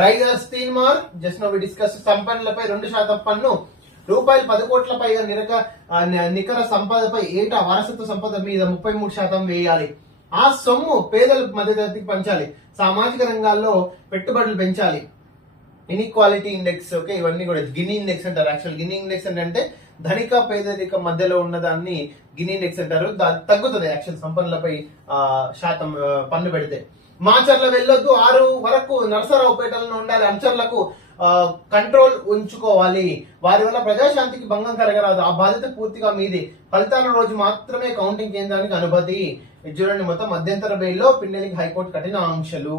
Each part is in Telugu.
రైగర్ స్టీన్మార్ జస్ట్ నో వి డిస్కస్ సంపన్నులపై 2% పన్ను, రూపాయలు 10 కోట్ల పైగా నికర సంపదపై ఏటా వారసత్వ సంపద మీద 33% వేయాలి. ఆ సొమ్ము పేదల మధ్యతరగతికి పంచాలి. సామాజిక రంగాల్లో పెట్టుబడులు పెంచాలి. ఇన్ఈక్వాలిటీ ఇండెక్స్, ఓకే, ఇవన్నీ కూడా గిని ఇండెక్స్ అంటారు. యాక్చువల్ గిని ఇండెక్స్ అంటే ధనిక పేదరిక మధ్యలో ఉన్నదాన్ని గిని ఇండెక్స్ అంటారు. తగ్గుతుంది యాక్చువల్ సంపన్నులపై శాతం పన్ను పెడితే. మాచర్ల వెళ్ళొద్దు, 6 వరకు నరసరావుపేటలో ఉండాలి. అంచర్లకు కంట్రోల్ ఉంచుకోవాలి. వారి వల్ల ప్రజాశాంతికి భంగం కలగరాదు. ఆ బాధ్యత పూర్తిగా మీది. ఫలితాల రోజు మాత్రమే కౌంటింగ్ కేంద్రానికి అనుమతి. చూడండి, మొత్తం మధ్యంతర బెయిల్లో పిండేలికి హైకోర్టు కఠిన ఆంక్షలు.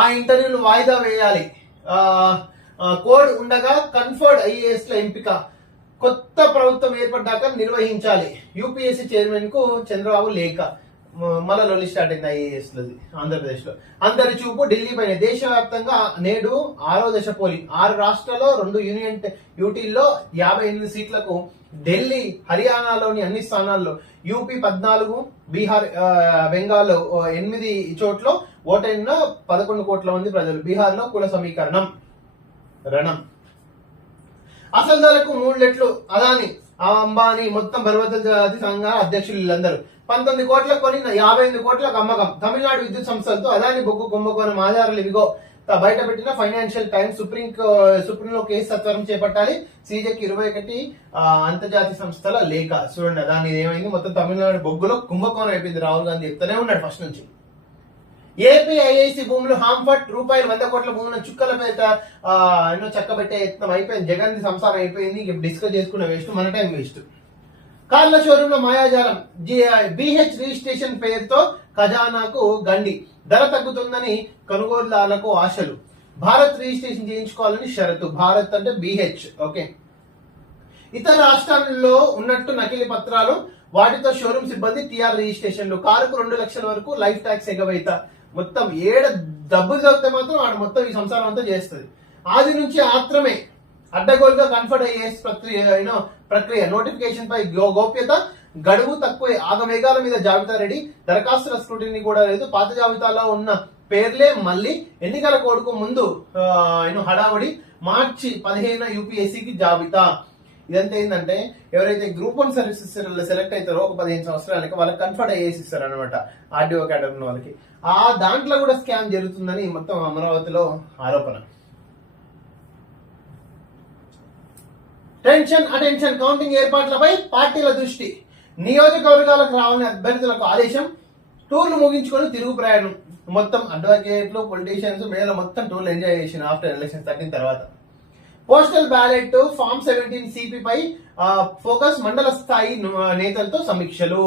ఆ ఇంటర్వ్యూలు వాయిదా వేయాలి. కోడ్ ఉండగా కన్ఫర్డ్ ఐఏఎస్ ల ఎంపిక కొత్త ప్రభుత్వం ఏర్పడ్డాక నిర్వహించాలి. యూపీఎస్సీ చైర్మన్ కు చంద్రబాబు లేఖ. మళ్ళా లొల్లి స్టార్ట్ అయింది ఐఏఎస్ లది ఆంధ్రప్రదేశ్ లో. అందరి చూపు ఢిల్లీ పైన. దేశవ్యాప్తంగా నేడు 6వ దశ పోలింగ్. 6 రాష్ట్రాల్లో 2 యూనియన్ యూటీల్లో 58 సీట్లకు ఢిల్లీ, హర్యానాలోని అన్ని స్థానాల్లో, యూపీ 14, బీహార్, బెంగాల్ 8 చోట్ల ఓటైన 11 కోట్ల మంది ప్రజలు. బీహార్ లో కుల సమీకరణం రణం. అసలు ధరకు 3 రెట్లు అదాని, అంబానీ, మొత్తం బలవంత జాతి సంఘ అధ్యక్షులు వీళ్ళందరూ 19 కోట్లకు కొని 58 కోట్లకు అమ్మకం. తమిళనాడు విద్యుత్ సంస్థలతో అదాని బొగ్గు కుంభకోణం ఆధారాలు ఇవిగో బయట పెట్టిన ఫైనాన్షియల్ టైమ్స్. సుప్రీంలో కేసు సత్వరం చేపట్టాలి. సీజేకి 21 అంతర్జాతీయ సంస్థల లేఖ. చూడండి, అదాని ఏమైంది, మొత్తం తమిళనాడు బొగ్గులో కుంభకోణం అయిపోయింది. రాహుల్ గాంధీ చెప్తూనే ఉన్నాడు ఫస్ట్ నుంచి. ఏపీ ఐఐసి భూములు హాంఫర్ట్, రూపాయలు 100 కోట్ల భూములను చుక్కల పేట ఎన్నో చక్కబెట్టే యత్నం అయిపోయింది. జగన్ సంసారం అయిపోయింది. డిస్కస్ చేసుకున్న వేస్ట్, మన టైం వేస్ట్. కార్ల షోరూమ్ లో మాయాజాలం. బిహెచ్ రిజిస్ట్రేషన్ పేరుతో ఖజానాకు గండి. ధర తగ్గుతుందని కొనుగోలుదారులకు ఆశలు. భారత్ రిజిస్ట్రేషన్ చేయించుకోవాలని షరతు. భారత్ అంటే బిహెచ్, ఓకే. ఇతర రాష్ట్రాల్లో ఉన్నట్టు నకిలీ పత్రాలు, వాటితో షోరూమ్ సిబ్బంది టీఆర్ రిజిస్ట్రేషన్లు. కారుకు 2 లక్షల వరకు లైఫ్ ట్యాక్స్ ఎగవేత. మొత్తం డబ్బులు చదివితే మాత్రం ఆడ మొత్తం ఈ సంసారం అంతా చేస్తుంది. ఆది నుంచి ఆత్రమే అడ్డగోలుగా కన్ఫర్డ్ ఐఏఎస్ ప్రక్రియ. నోటిఫికేషన్ పై గోప్యత, గడువు తక్కువ. ఆగమేఘాల మీద జాబితా రెడీ. దరఖాస్తుల స్క్రూటినీ కూడా లేదు. పాత జాబితాలో ఉన్న పేర్లే మళ్ళీ. ఎన్నికల కోడ్కు ముందు హడావుడి. మార్చి 15 యూపీఎస్సీకి జాబితా. ఇదంతా ఏంటంటే ఎవరైతే గ్రూప్ 1 సర్వీసెస్ సెలెక్ట్ అవుతారో ఒక 15 సంవత్సరాలకి వాళ్ళకి కన్ఫర్డ్ ఐఏఎస్ ఇస్తారు అనమాట, ఆర్డీఓ కేటగిరీ వాళ్ళకి. ఆ దాంట్లో కూడా స్కామ్ జరుగుతుందని మొత్తం అమరావతిలో ఆరోపణ. Tension attention. కౌంటింగ్ ఏర్పాట్లపై పార్టీల దృష్టి. నియోజకవర్గాలకు రావాలని అభ్యర్థులకు ఆదేశం. టూర్లు ముగించుకొని తిరుగు ప్రయాణం. మొత్తం అడ్వకేట్లు, పొలిటీషియన్స్, మేళ మొత్తం టూర్లు ఎంజాయ్ చేసిన ఆఫ్టర్ ఎలక్షన్ 13 తర్వాత. పోస్టల్ బ్యాలెట్ ఫామ్ 17 సిపి పై ఫోకస్. మండల స్థాయి నేతలతో సమీక్షలు.